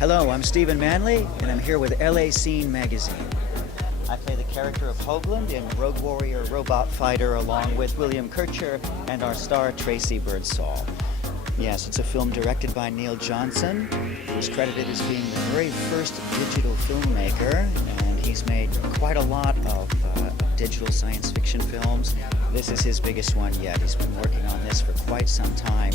Hello, I'm Stephen Manley, and I'm here with LA Scene magazine. I play the character of Hoagland in Rogue Warrior Robot Fighter along with William Kircher and our star Tracy Birdsall. Yes, it's a film directed by Neil Johnson, who's credited as being the very first digital filmmaker, and he's made quite a lot of digital science fiction films. This is his biggest one yet. He's been working on this for quite some time,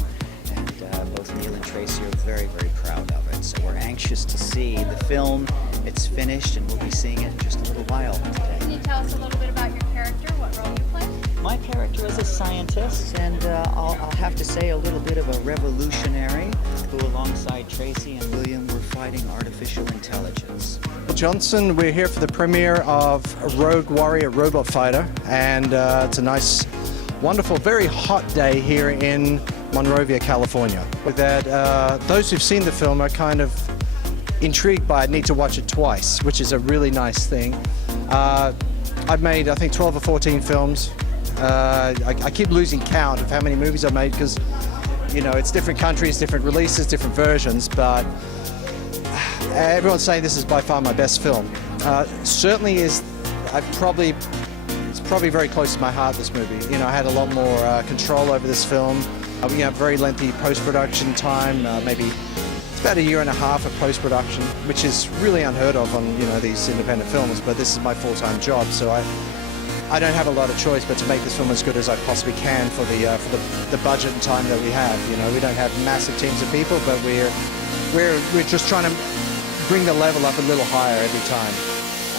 and both Neil and Tracy are very, very proud of it. So we're anxious to see the film. It's finished, and we'll be seeing it in just a little while today. Can you tell us a little bit about your character, what role you play? My character is a scientist, and I'll have to say a little bit of a revolutionary who, alongside Tracy and William, were fighting artificial intelligence. Johnson, we're here for the premiere of Rogue Warrior Robot Fighter, and it's a nice, wonderful, very hot day here in Monrovia, California. With that, those who've seen the film are kind of intrigued by it, need to watch it twice, which is a really nice thing. I've made, I think, 12 or 14 films. I keep losing count of how many movies I've made because, you know, it's different countries, different releases, different versions, but everyone's saying this is by far my best film. Certainly is, it's probably very close to my heart, this movie. You know, I had a lot more control over this film. We have very lengthy post-production time, maybe it's about 1.5 years of post-production, which is really unheard of on, you know, these independent films, but this is my full-time job, so I don't have a lot of choice but to make this film as good as I possibly can for the budget and time that we have. You know, we don't have massive teams of people, but we're just trying to bring the level up a little higher every time.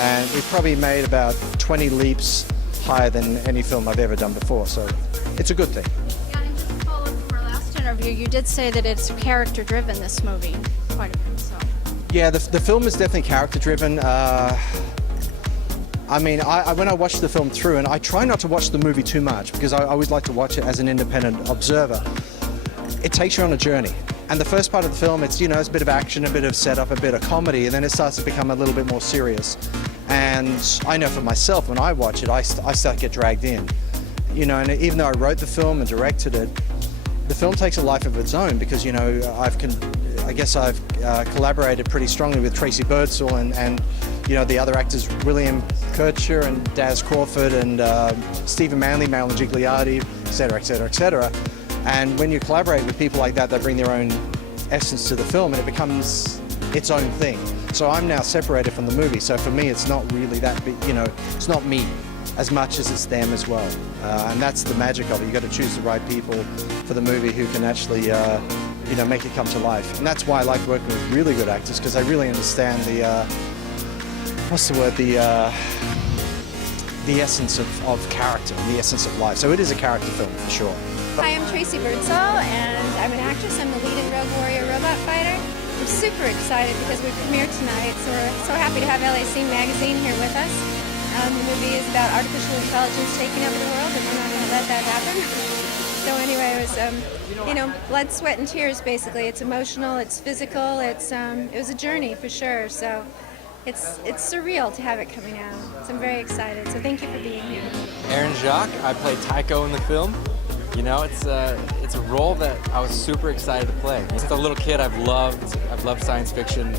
And we've probably made about 20 leaps higher than any film I've ever done before, so it's a good thing. Yeah, and just to follow up from our last interview, you did say that it's character-driven, this movie, quite a bit, so. Yeah, the film is definitely character-driven. I mean, when I watch the film through, and I try not to watch the movie too much because I always like to watch it as an independent observer, it takes you on a journey. And the first part of the film, it's, you know, it's a bit of action, a bit of setup, a bit of comedy, and then it starts to become a little bit more serious. And I know for myself, when I watch it, I start to get dragged in. You know, and even though I wrote the film and directed it, the film takes a life of its own because, you know, I guess I've collaborated pretty strongly with Tracy Birdsall and you know, the other actors, William Kircher and Daz Crawford and Stephen Manley, Marilyn Gigliotti, et cetera, et cetera, et cetera. And when you collaborate with people like that, they bring their own essence to the film and it becomes its own thing. So I'm now separated from the movie, so for me it's not really that big, you know, it's not me as much as it's them as well. And that's the magic of it. You've got to choose the right people for the movie who can actually you know, make it come to life. And that's why I like working with really good actors, because they really understand the, what's the word, the essence of character, the essence of life. So it is a character film for sure. Hi, I'm Tracy Birdsall, and I'm an actress. I'm the lead in Rogue Warrior Robot Fighter. I'm super excited because we premiered tonight, so we're so happy to have LA Scene magazine here with us. The movie is about artificial intelligence taking over the world, and we're not going to let that happen. So anyway, it was, you know, blood, sweat, and tears, basically. It's emotional, it's physical, it was a journey for sure. So it's surreal to have it coming out. So I'm very excited. So thank you for being here. Aaron Jacques, I play Tycho in the film. You know, it's a role that I was super excited to play. Since a little kid, I've loved science fiction.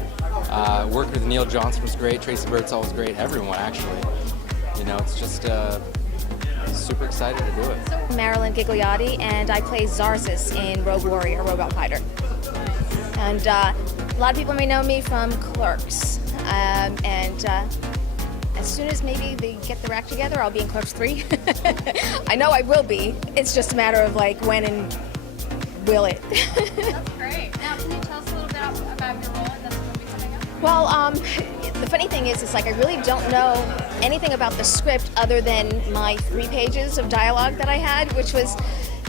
Working with Neil Johnson was great. Tracy Birdsall was great. Everyone, actually. You know, it's just super excited to do it. Marilyn Gigliotti, and I play Zarzis in Rogue Warrior Robot Fighter. And a lot of people may know me from Clerks. As soon as maybe they get their act together, I'll be in Clerks 3. I know I will be. It's just a matter of like when and will it. That's great. Now, can you tell us a little bit about your role in this movie coming up? Well, the funny thing is, it's like I really don't know anything about the script other than my 3 pages of dialogue that I had, which was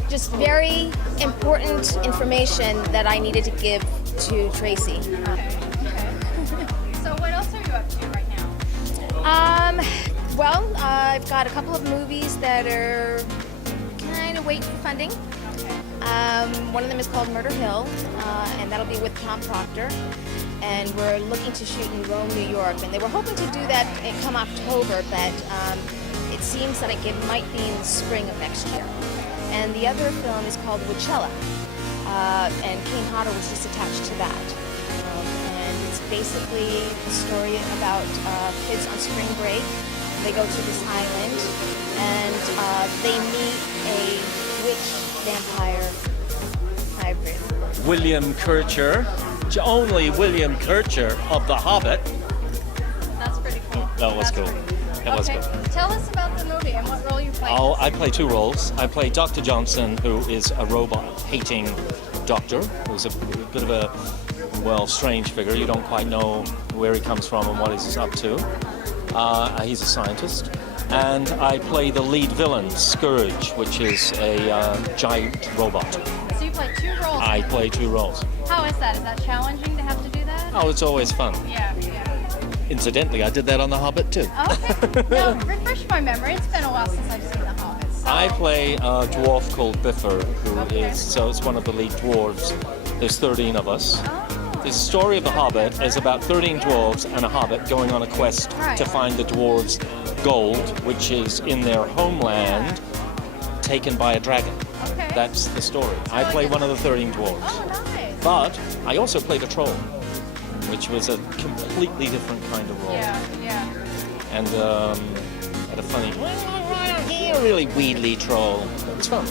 just very important information that I needed to give to Tracy. Okay. So what else are you up to right now? Well, I've got a couple of movies that are kind of waiting for funding. One of them is called Murder Hill, and that'll be with Tom Proctor. And we're looking to shoot in Rome, New York. And they were hoping to do that come October, but it seems that it might be in the spring of next year. And the other film is called Woodchella, and Kane Hodder was just attached to that. And It's basically a story about kids on spring break. They go to this island and they meet a witch-vampire hybrid. William Kircher, only William Kircher of The Hobbit. That's pretty cool. That was That's cool. pretty cool. It was Okay, good. tell us about the movie and what role you play. Oh, I play two roles. I play Dr. Johnson, who is a robot-hating doctor, who's a bit of a, well, strange figure. You don't quite know where he comes from and what he's up to. He's a scientist. And I play the lead villain, Scourge, which is a giant robot. So you play two roles. I play two roles. How is that? Is that challenging to have to do that? Oh, it's always fun. Yeah. Incidentally, I did that on The Hobbit too. Okay. Now, refresh my memory. It's been a while since I've seen The Hobbit. So... I play a dwarf called Biffer, who Okay. is, so it's one of the lead dwarves. There's 13 of us. Oh. The story of The Hobbit is about 13 dwarves and a hobbit going on a quest Right. to find the dwarves' gold, which is in their homeland, taken by a dragon. Okay. That's the story. I like play a- one of the 13 dwarves. Oh, nice. But I also played a troll, which was a completely different kind of role. Yeah. And had a funny, really wheedly troll. It was fun.